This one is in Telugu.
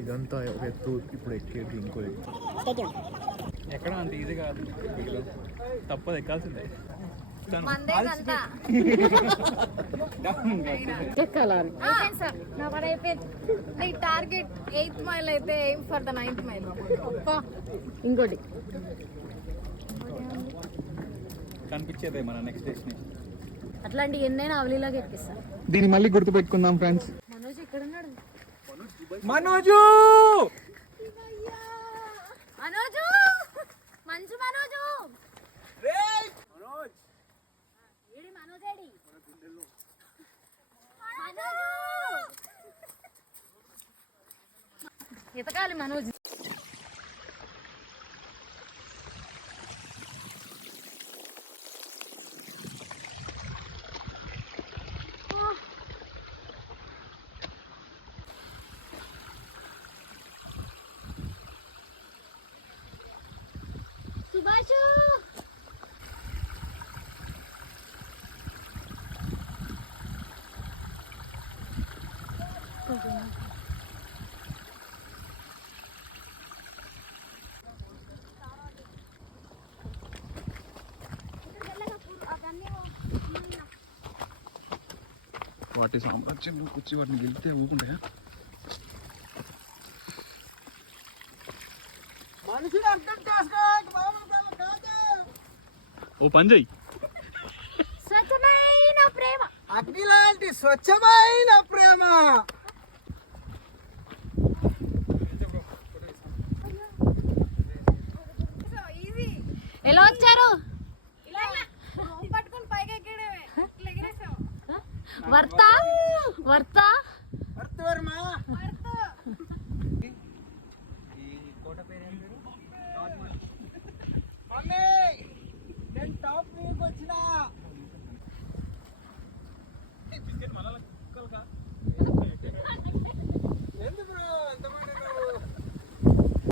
ఇదంతా ఒక ఎత్తు, ఇప్పుడు ఎక్కేది ఇంకో ఎత్తు. ఎక్కడ అంత ఈజీ కాదు, తప్పదు ఎక్కాల్సిందే. టార్గెట్ 8th మైల్ అయితే aim for the 9th mile. ఇంకోటి కనిపించేదే మన నెక్స్ట్ డెస్టినేషన్. అట్లాంటి ఎన్నైనా అవలీలాగా ఎక్కిస్తా. దీన్ని మళ్ళీ గుర్తు పెట్టుకుందాం ఫ్రెండ్స్. మనోజ్ ఎక్కడున్నాడు? మనోజు మనోజు మంచు మనోజు ఏడి మనోజ్ ఏడి మనోజు ఎతకాలి మనోజ్. సుభాష్ వాటి సామ్రాజ్యం కూర్చి వాటిని వెళ్తే ఊకుంటాయా? ఓ పని చెయ్యి. స్వచ్ఛమైన ప్రేమ, అగ్ని లాంటి స్వచ్ఛమైన ప్రేమ.